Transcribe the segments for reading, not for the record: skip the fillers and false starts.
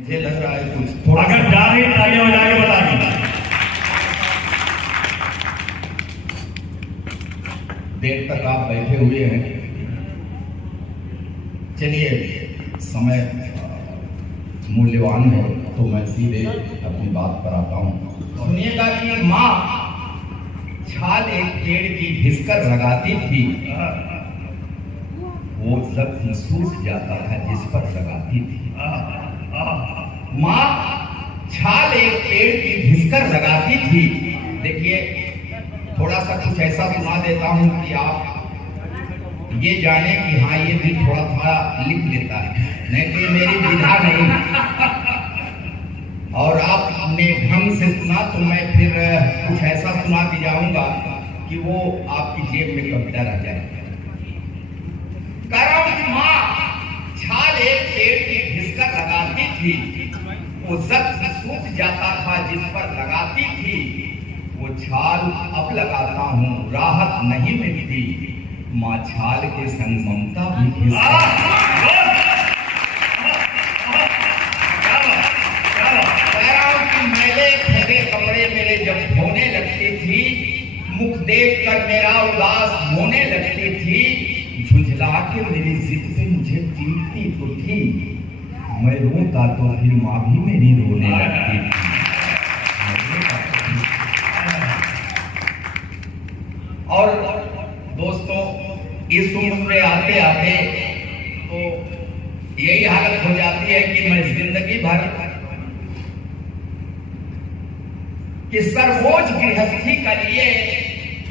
मुझे लग रहा है कुछ थोड़ा अगर जा रही तालियां बजा के बता दी। देर तक आप बैठे हुए हैं, चलिए समय मूल्यवान है तो मैं सीधे अपनी बात पर आता हूँ। सुनिएगा कि माँ छाल एक पेड़ की घिसकर लगाती थी, वो लफ्ज़ सूख जाता था जिस पर लगाती थी। माँ छाल एक पेड़ की घिसकर लगाती थी। देखिए थोड़ा सा कुछ ऐसा सुना देता हूँ कि आप ये जाने कि हाँ ये भी थोड़ा थोड़ा लिख लेता है, नहीं तो ये मेरी विधा नहीं। और आपने ढंग से सुना तो मैं फिर कुछ ऐसा सुना के जाऊंगा कि वो आपकी जेब में कविता रह जाए। कारण माँ छाल एक पेड़ की घिसकर लगाती थी, वो जख्म सूख जाता था जिस पर लगाती थी। वो छाल अब लगाता हूँ राहत नहीं मिलती, माँ छाल के संग ममता भी मैले फटे कपड़े मेरे जब धोने लगती थी, मुख देख कर मेरा उदास होने लगती थी। झुंझला के मेरी जिद पे मुझे पीटती तो थी, मैं रोता तो फिर माँ भी मेरी रोने लगती थी। और दोस्तों इस उम्र में आते आते तो यही हालत हो जाती है कि मैं जिंदगी भर कि सरबोझ गृहस्थी के लिए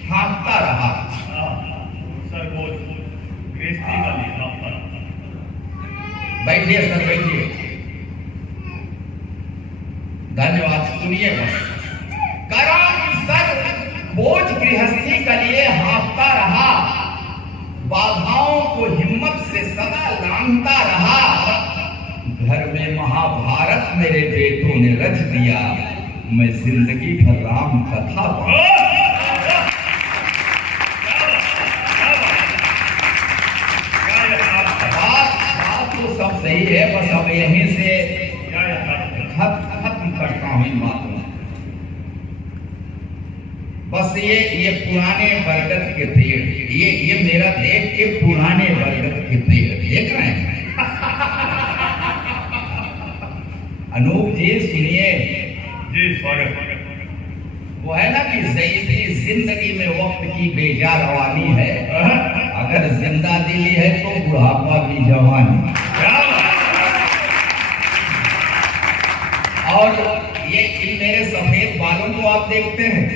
हाँकता रहा। सरबोझ गृहस्थी का लिए हाँकता रहा। बैठिए सर बैठिए, धन्यवाद। सुनिए बस। कारण सर बोझ गृहस्थी के लिए हाँकता रहा, बाधाओं को हिम्मत से सदा लांघता रहा। घर में महाभारत मेरे बेटों ने रच दिया, मैं जिंदगी भर राम कथा बात तो सब सही है, बस अब यहीं से खत्म करता हूँ बात। बस ये पुराने बरगद के पेड़, ये मेरा देख के पुराने बरगद के पेड़ देख रहे हैं। अनूप जी सुनिए जी, स्वागत। वो है ना कि जिंदगी में वक्त की बेजा रवानी है, अगर जिंदा दिली है तो बुढ़ापा भी जवानी। और ये इन मेरे सफेद बालों को आप देखते हैं,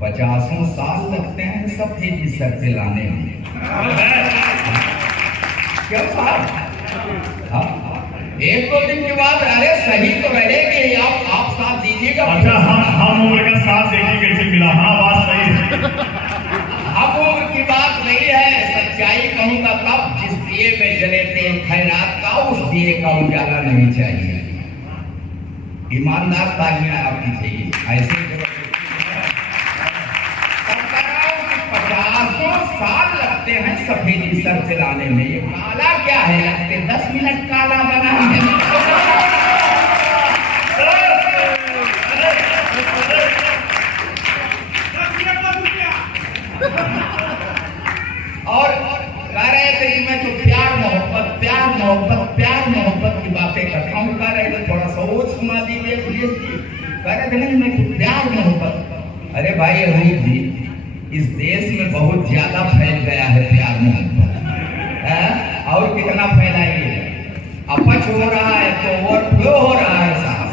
50 साल लगते हैं सफेदी सर पे लाने में। क्यों साहब? एक दो दिन के बाद अरे सही तो रहेगी, आप साथ दीजिएगा। अच्छा, हम उम्र का साथ देखिए कैसे मिला। हाँ, बात सही है। अब उम्र की बात नहीं है, सच्चाई कहूंगा तब जिस दिए में जले तेल खैरात का, उस दिए का उजाला नहीं चाहिए। ईमानदार तालियां आपकी चाहिए। ऐसे 50 साल लगते हैं सफेदी सर से लाने में, ये काला क्या है? लगते 10 मिनट काला बना है। और कह रहे थे कि मैं तो प्यार मोहब्बत की बातें करता हूँ। कह रहे थे थोड़ा सा और सुना दीजिए प्लीज। कह रहे थे नहीं मैं तो प्यार मोहब्बत। अरे भाई अनूप जी, इस देश में बहुत ज्यादा फैल गया है प्यार मोहब्बत। और कितना फैलाइए, अपच हो रहा है तो ओवरफ्लो हो रहा है साहब।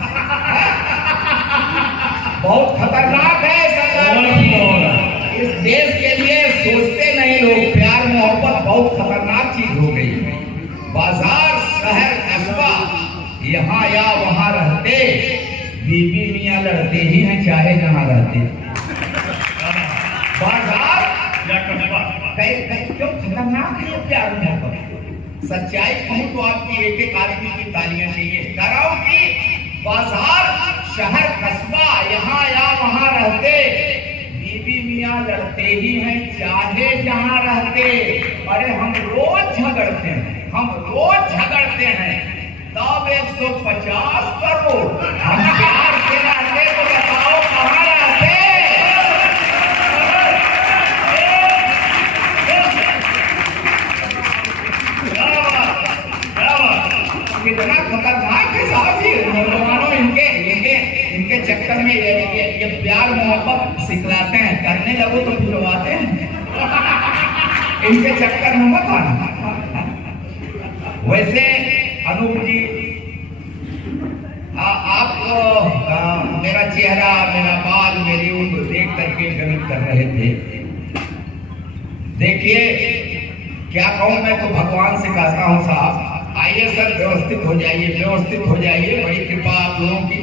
बहुत खतरनाक है सरकार। इस देश के लिए सोचते नहीं लोग। प्यार मोहब्बत बहुत खतरनाक चीज हो गई। बाजार शहर कस्बा यहाँ या वहाँ रहते, बीबी मियाँ लड़ते ही हैं चाहे जहाँ रहते। बाजार या कस्बा क्यों खतरनाक है प्यार मोहब्बत? सच्चाई कहूँ तो आपकी एक एक आदमी की तालियां चाहिए। कराओ कि बाजार शहर कस्बा यहाँ या वहाँ रहते, बीबी मियाँ लड़ते ही हैं चाहे जहाँ रहते। अरे हम रोज झगड़ते हैं, 150 करोड़। हम प्यार से लाते तो बताओ कहाँ लाते? कितना खतरनाक है साहब जी नौजवानों। इनके इनके इनके चक्कर में ये प्यार मोहब्बत सिखलाते हैं, करने लगो तो फिरवाते हैं। इनके चक्कर में मत आना। वैसे अनूप जी आप मेरा चेहरा, मेरा बाल, मेरी उम्र देख करके गणित कर रहे थे। देखिए क्या कहूं, मैं तो भगवान से कहता हूं साहब आइए सर व्यवस्थित हो जाइए, व्यवस्थित हो जाइए, बड़ी कृपा आप लोगों की।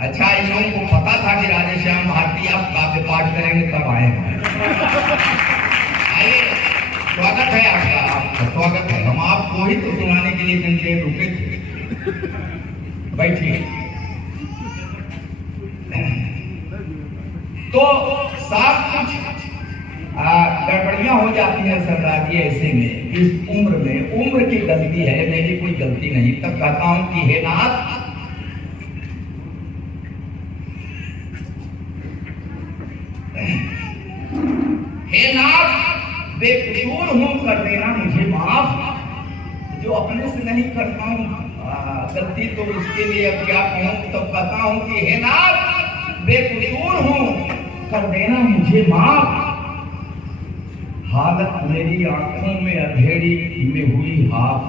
अच्छा इन लोगों को पता था कि राधेश्याम भारती आप काव्य पाठ करेंगे तब आए हैं। आइए स्वागत है आपका, आपका स्वागत है। हम आपको ही तो सुनाने के लिए इतनी देर रुके थे। बैठिए। तो साफ कुछ गड़बड़ियां हो जाती हैं सरदार जी ऐसे में, इस उम्र में। उम्र की गलती है, मेरी कोई गलती नहीं। तब कहता हूं कि हे नाथ, हे नाथ बेकसूर हूं, कर देना मुझे माफ। जो अपने से नहीं करता हूं गलती तो उसके लिए अब क्या कहूं। तब कहता हूं कि हे नाथ बेकसूर हूं, कर देना मुझे माफ। हालत मेरी आंखों में अंधेरी में हुई हाफ।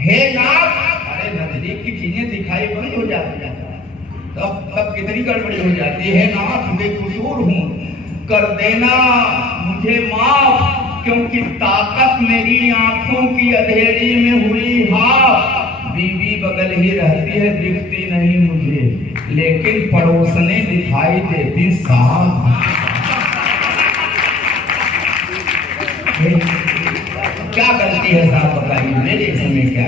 हे नाथ, अरे नजदीक की चीजें दिखाई बड़ी हो जाती है, तब कितनी गड़बड़ी हो जाती है। नाथ बेकसूर हूं, कर देना मुझे माफ, क्योंकि ताकत मेरी आंखों की अंधेरी में हुई हाफ। बीवी बगल ही रहती है, दिखती नहीं मुझे, लेकिन पड़ोसने दिखाई देती साफ। क्या गलती है साहब बताइए, मेरे समय क्या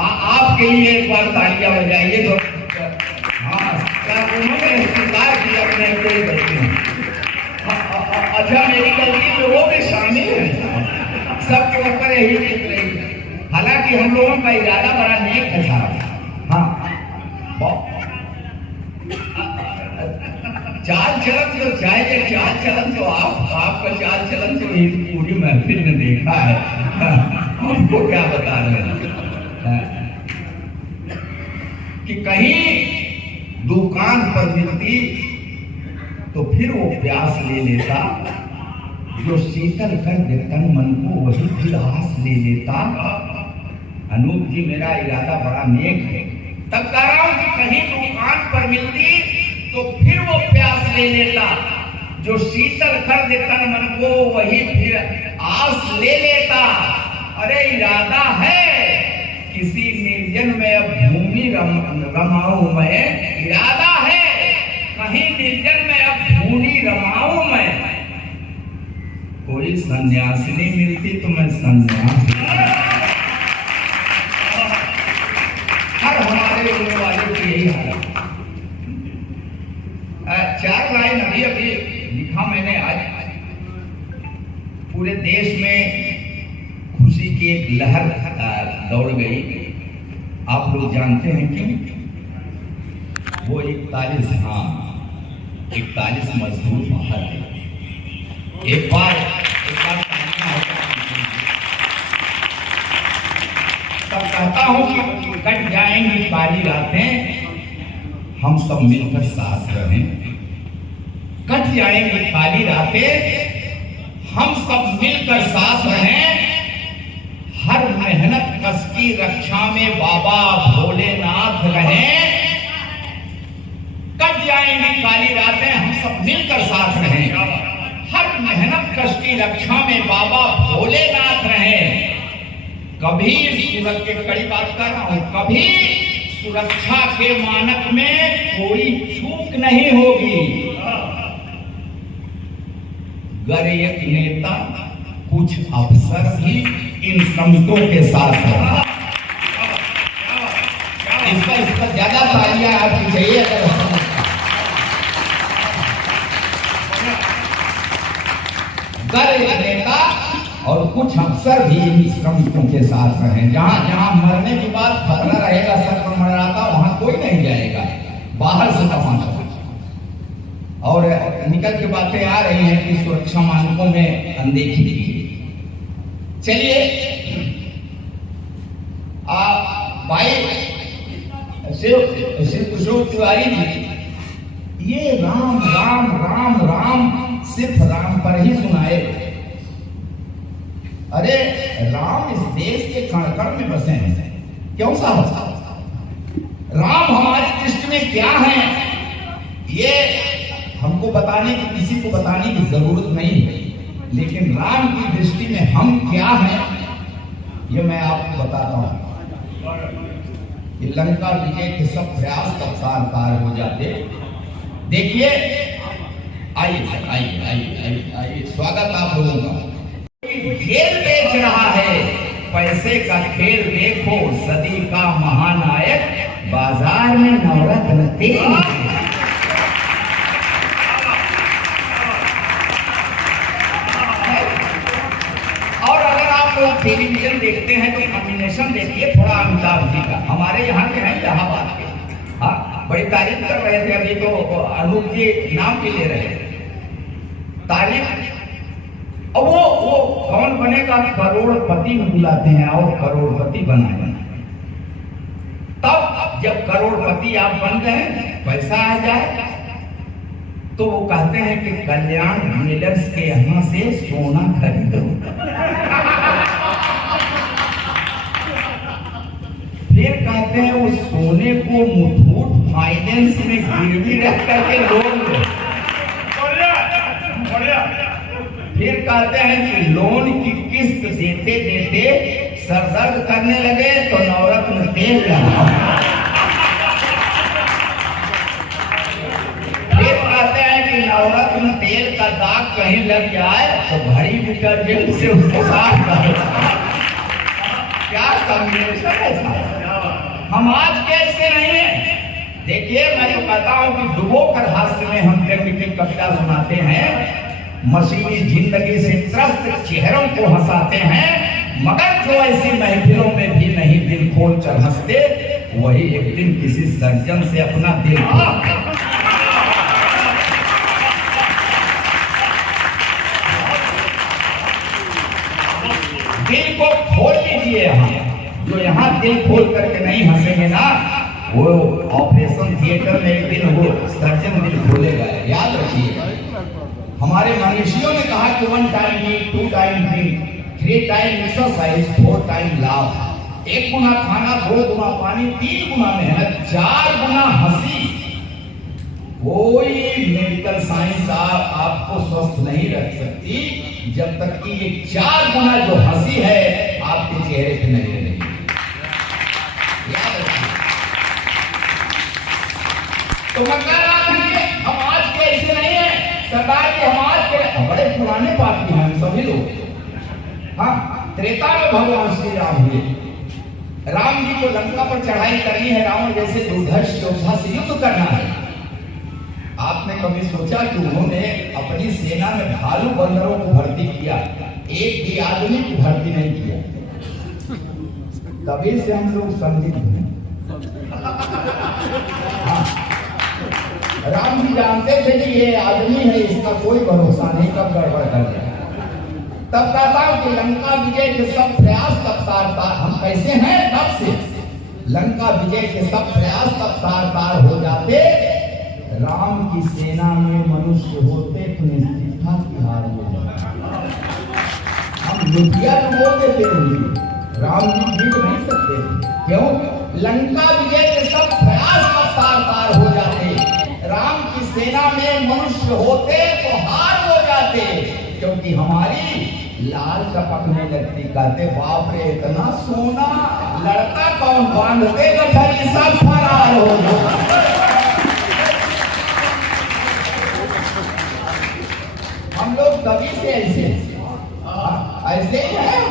आपके लिए एक बार तालियां बजाइए तो। हाँ क्या उन्होंने स्वीकार किया अपने कोई गलती नहीं। अच्छा मेरी गलती लोगों में शामिल है, सबके ऊपर यही दिख रही है। हालांकि हम लोगों का इरादा बड़ा नेक है साहब। हाँ चाल चलन तो चाहिए, चाल चलन तो आपका चाल चलन तो पूरी महफिल ने देखा है। आपको क्या बता रहे हैं कि कहीं दुकान पर मिलती तो फिर वो प्यास ले लेता, जो शीतल कर दे तन मन को वही फिर आस ले लेता। अनूप जी मेरा इरादा बड़ा नेक है। तब कह रहा हूं कि कहीं दुकान पर मिलती तो फिर वो प्यास ले लेता, जो शीतल कर दे तन मन को वही फिर आस ले लेता। अरे इरादा है किसी निर्जन में अब भूमि रमाऊं मैं, इरादा है कहीं निर्जन में अब भूमि रमाऊं मैं। कोई सन्यासिनी मिलती तो मैं सन्यास। हर हमारे लोगों वाले की यही हालत। 4 लाइन अभी लिखा मैंने आज। पूरे देश में खुशी की एक लहर दौड़ गई। आप लोग जानते हैं क्यों? वो 41 मजदूर बाहर है। एक बार तब कहता हूं कि कट जाएंगी काली रातें, हम सब मिलकर साथ रहें। कट जाएंगी काली रातें, हम सब मिलकर साथ रहें। हर मेहनत कस की रक्षा में बाबा भोलेनाथ रहें। कट जाएंगी काली रातें, हम सब मिलकर साथ रहें। हर मेहनत कस की रक्षा में बाबा भोलेनाथ रहें। कभी सूरत के कड़ी बात कर रहा हूं, कभी सुरक्षा के मानक में कोई चूक नहीं होगी। गर एक नेता कुछ अफसर भी इन समझों के साथ है। इसका ज्यादा तालियां आपकी चाहिए। अगर गर एक नेता और कुछ अफसर भी इन श्रमिकों के साथ रहे। जहाँ जहाँ मरने के बाद खतरा रहेगा सर मराता, वहाँ कोई नहीं जाएगा, बाहर से तमाशा। और निकल के बातें आ रही हैं कि सुरक्षा मानकों में अनदेखी की। चलिए भाई शिव किशोर तिवारी जी, ये राम राम राम राम सिर्फ राम पर ही सुनाए। अरे राम इस देश के कण कण में बसे हैं, क्यों साहब? राम हमारी दृष्टि में क्या है, ये हमको बताने की, किसी को बताने की जरूरत नहीं है, लेकिन राम की दृष्टि में हम क्या हैं, ये मैं आपको बताता हूं। कि लंका विजय के सब प्रयास कब साकार हो जाते। देखिए, आइए आइए आइए आइए, स्वागत आप लोगों का। खेल बेच रहा है, पैसे का खेल देखो, सदी का महानायक बाजार में नवरत्न तेल। टेलीविजन देखते हैं तो कॉम्बिनेशन देखिए थोड़ा अमिताभ जी का, हमारे यहाँ के हैं इलाहाबाद के, हाँ बड़ी तारीफ कर रहे थे, अभी तो अनूप जी नाम भी ले रहे तारीफ। और वो कौन बनेगा, करोड़पति में बुलाते हैं और करोड़पति बनाए। तब जब करोड़पति आप बन गए, पैसा आ जाए, तो वो कहते हैं कि कल्याण ज्वेलर्स के यहाँ से सोना खरीदो। फिर कहते हैं उस सोने को मुथूट फाइनेंस में गिरवी रख करके लोन लो। फिर कहते हैं कि लोन की किस्त देते देते सरदर्द करने लगे तो नवरत्न तेल लगाओ। फिर कहते हैं कि नवरत्न तेल का दाग कहीं लग जाए तो भारी डिटर्जेंट से उसको साफ करो। क्या कॉम्बिनेशन है? हम आज कैसे नहीं है। देखिए, मैं तो कहता हूं कि डुबो कर हास्य में हम व्यंग्य की कविता सुनाते हैं, मशीनी जिंदगी से त्रस्त चेहरों को हंसाते हैं, मगर जो ऐसी महफिलों में भी नहीं दिल खोल कर हंसते, वही एक दिन किसी सर्जन से अपना दिल को खोल लीजिए। जो यहाँ दिल खोल करके नहीं हंसेंगे ना, वो ऑपरेशन थिएटर में एक दिन वो सर्जन दिल खोलेगा। याद रखिए, हमारे मनीषियों ने कहा कि 1 टाइम ईट, 2 time drink, 3 time exercise, 4 time लाभ। 1 गुना खाना, 2 गुना पानी, 3 गुना मेहनत, 4 गुना हंसी। कोई मेडिकल साइंस आपको स्वस्थ नहीं रख सकती जब तक कि ये 4 गुना जो हंसी है आपके चेहरे पे नहीं रहेगी। तो मैं कह रहा था कि हम आज के ऐसे नहीं है, सरदार जी हम आज के बड़े पुराने पार्टी हैं सभी लोग। हाँ, त्रेता में भगवान श्री राम हुए, राम जी को लंका पर चढ़ाई करनी है, रावण जैसे दुर्धर्ष योद्धा से युद्ध करना है। आपने कभी सोचा कि उन्होंने अपनी सेना में भालू बंदरों को भर्ती किया, एक भी आदमी की भर्ती नहीं किया। तभी से हम लोग संदिग्ध हैं। हाँ, राम जी जानते थे कि ये आदमी है, इसका कोई भरोसा नहीं, कब गड़बड़ कर जाए। तब कहता हूं कि लंका विजय के सब प्रयास तब तार हम कैसे हैं, तब से लंका विजय के सब प्रयास तब तार हो जाते। राम की सेना में मनुष्य होते तो निष्ठा की हार हो जाती। हम लुटिया तो बोल देते हैं, राम जी जीत नहीं सकते। क्यों? लंका विजय के सब प्रयास तब तार हो जाते। राम की सेना में मनुष्य होते तो हार हो जाते, क्योंकि हमारी लाल टपकने लगती। कहते बाप रे इतना सोना, लड़का कौन बांधते गठरी सब फरार हो गया। हम लोग कभी से ऐसे ही हैं।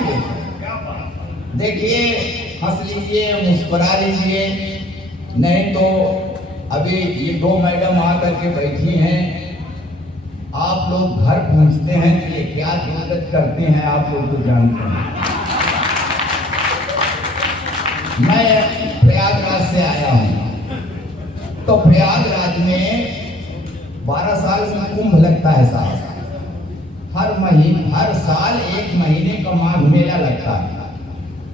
देखिए, हंस लीजिए, मुस्कुरा लीजिए, नहीं तो अभी ये 2 मैडम आकर के बैठी हैं। आप लोग घर पहुंचते हैं कि क्या दुर्गत करते हैं आप लोग तो जानते हैं। मैं प्रयागराज से आया हूँ, तो प्रयागराज में 12 साल से कुंभ लगता है साहब। हर साल 1 महीने का माघ मेला लगता है।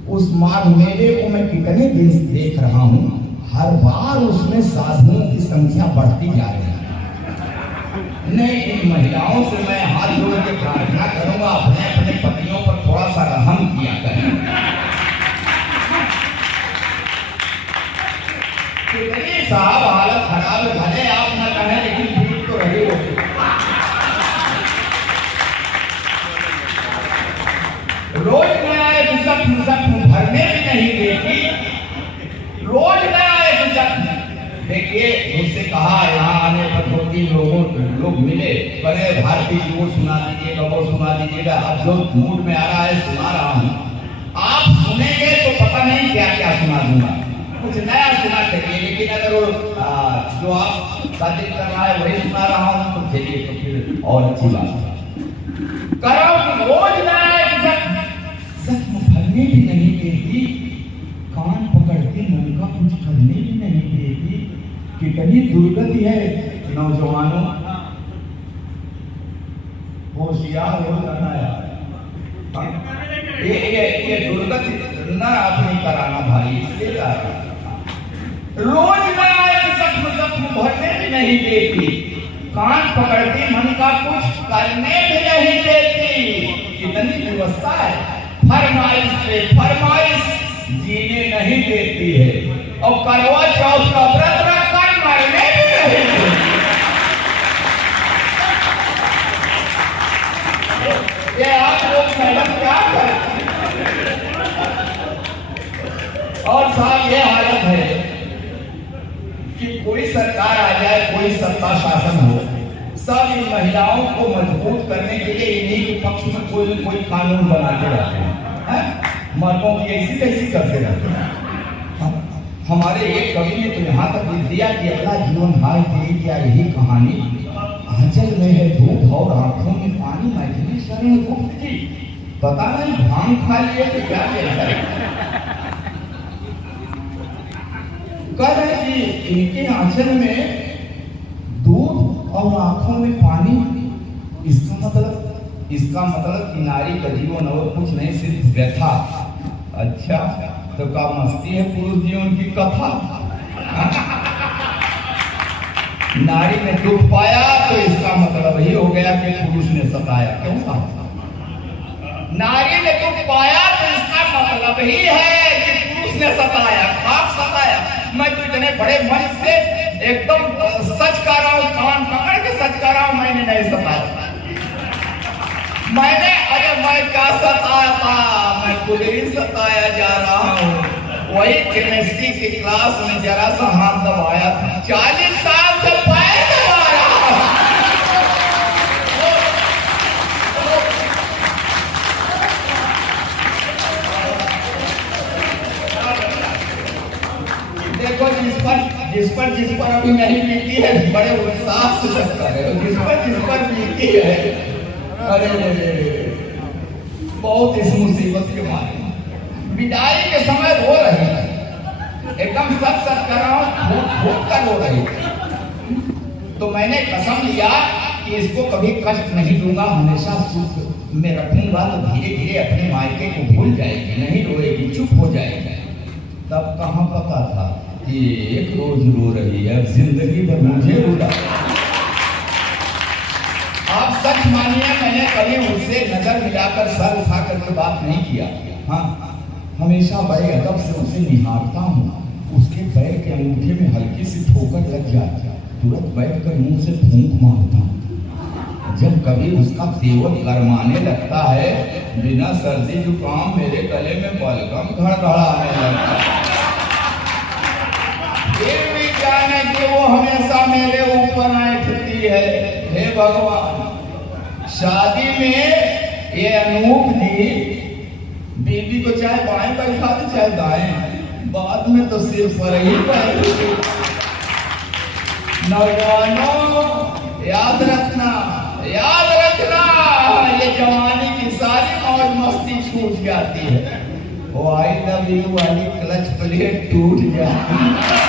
उस माघ मेले को मैं कितने दिन से देख रहा हूँ, हर बार उसमें साधुओं की संख्या बढ़ती जा रही है। नहीं, इन महिलाओं से मैं हाथ जोड़ के प्रार्थना करूंगा, अपने अपने पतियों पर थोड़ा सा रहम किया करें। कितनी साहब हालत खराब है, भले आप ना कहें लेकिन भीड़ तो रही होगी। रोज नया एक जख्म भरने भी नहीं देती, रोज नया एक जख्म। देखिए, मुझसे कहा यहाँ आने पर 2-3 लोग मिले, बड़े भारती जी को सुना दीजिएगा, वो सुना दीजिएगा। अब जो मूड में आ रहा है सुना रहा हूँ, आप सुनेंगे तो पता नहीं क्या क्या सुना दूंगा, कुछ नया सुना चाहिए। लेकिन अगर वो जो आप दिल कर रहा है वही सुना रहा हूँ तो चलिए, तो फिर और अच्छी बात है। करो रोज नया जख्म भरने भी नहीं देती, कान पकड़ती, मन का कुछ करने भी नहीं देती। कितनी दुर्गति है नौजवानों, होशियार हो जाना यार। ये दुर्गति न अपनी कराना भाई, इसलिए रोज नया जख्म भरने भी नहीं देती, कान पकड़ती, मन का कुछ करने भी नहीं देती। कितनी व्यवस्था है, फरमाइश पे फरमाइश जीने नहीं देती है, और करवा चौथ का व्रत रखकर मरने भी नहीं देती। ये आप लोग मैडम क्या करते? और साहब ये हालत है कि कोई सरकार आ जाए, कोई सत्ता शासन हो, सब इन महिलाओं को मजबूत करने के लिए इन्हीं के पक्ष में कोई न कोई कानून बनाते रहते हैं, मर्दों की ऐसी तैसी करते रहते हैं। हमारे एक कवि ने तो यहाँ तक लिख दिया कि अगला जीवन हाय तेरी क्या यही कहानी, आंचल में है धूप और आंखों में पानी, मैथिली शरण गुप्त जी। पता नहीं भांग खा लिए तो क्या कहता है। कह रहे कि इनके आंचल में दूध और आंखों में पानी, इसका मतलब कि नारी का जीवन और कुछ नहीं, सिर्फ व्यथा। अच्छा, तो क्या मस्ती है पुरुष जीवन की कथा। नारी ने दुख पाया तो इसका मतलब ही हो गया कि पुरुष ने सताया। क्यों नारी ने दुख पाया तो इसका मतलब ही है कि पुरुष ने सताया। खाक सताया, मैं तो इतने बड़े मन से एकदम सच कह रहा हूँ, कान पकड़ के सच कह रहा हूँ, मैंने नहीं सताया। मैं क्या सताया था, मैं खुद ही सताया जा रहा हूँ। वही केमिस्ट्री की क्लास में जरा सा हाथ दबाया था, 40 साल से पैर दबा रहा। देखो, जिस पर अभी नहीं बीती है, बड़े उत्साह से लगता है, जिस पर बीती है, अरे बहुत इस मुसीबत के मारे विदाई के समय रो रही है, एकदम सच कर रहा हूँ, फूट कर रो रही है। तो मैंने कसम लिया कि इसको कभी कष्ट नहीं दूंगा, हमेशा सुख में रखूंगा, तो धीरे धीरे अपने मायके को भूल जाएगी, नहीं रोएगी, चुप हो जाएगी। तब कहाँ पता था कि एक रोज रो रही है, जिंदगी भर मुझे रुला। आप सच मानिए, मैंने कभी उससे नजर मिलाकर सर उठा करके बात नहीं किया। हाँ, हमेशा बड़े अदब से उसे निहारता हूँ। उसके पैर के अंगूठे में हल्की सी ठोकर लग जाए, तुरंत बैठकर मुंह से फूंक मारता हूँ। जब कभी उसका तेवर गरमाने लगता है, बिना सर्दी जुकाम मेरे गले में बलगम घड़घड़ाने लगता है। फिर भी जाने कि वो हमेशा मेरे ऊपर ऐठती है। हे भगवान, शादी में ये अनूप जी बीबी को चाहे बाएं बैठा दे चाहे दाएं, बाद में तो सिर पर ही बैठे। नौजवानों, याद रखना ये जवानी की सारी मौज मस्ती छूट जाती है। वो आई लव यू वाली क्लच प्लेट टूट जाती है।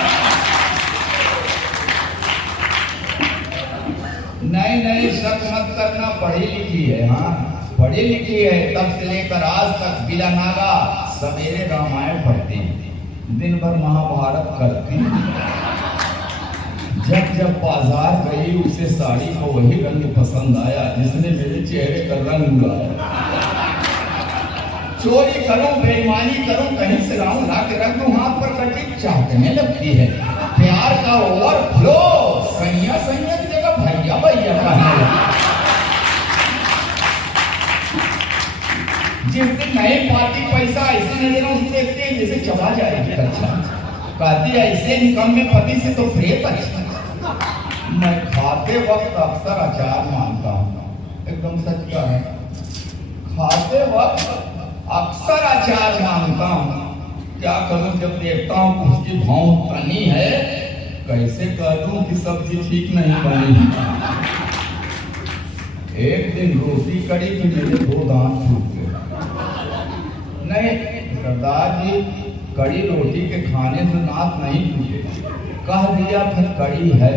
नहीं शक मत करना, पढ़ी लिखी है। हाँ पढ़ी लिखी है, तब से लेकर आज तक बिना नागा सवेरे रामायण पढ़ती, दिन भर महाभारत करती। जब बाजार गई उसे साड़ी को वही रंग पसंद आया जिसने मेरे चेहरे का रंग उड़ाया। चोरी करूं, बेईमानी करूं, कहीं से राम ला के रख दूं, हाथ पर कटी चाटने लगती है। प्यार का ओवरफ्लो, सैया सैया की जगह भैया भैया कहने लगा। जिस दिन नई पार्टी पैसा ऐसे नजरों से देखते हैं जैसे चबा जाएगी। अच्छा कहती ऐसे इनकम में पति से तो फ्रेप अच्छा। मैं खाते वक्त अक्सर अचार मांगता हूँ, एकदम सच का है। खाते वक्त अक्सर अचार मांगता हूँ, क्या करूं जब देखता हूँ उसकी भाव तनी है, कैसे कह दूं कि सब्जी ठीक नहीं बनी। एक दिन रोटी कड़ी तो मेरे 2 दांत टूट गए। नहीं सरदार जी, कड़ी रोटी के खाने से दांत नहीं टूटे, कह दिया था कड़ी है।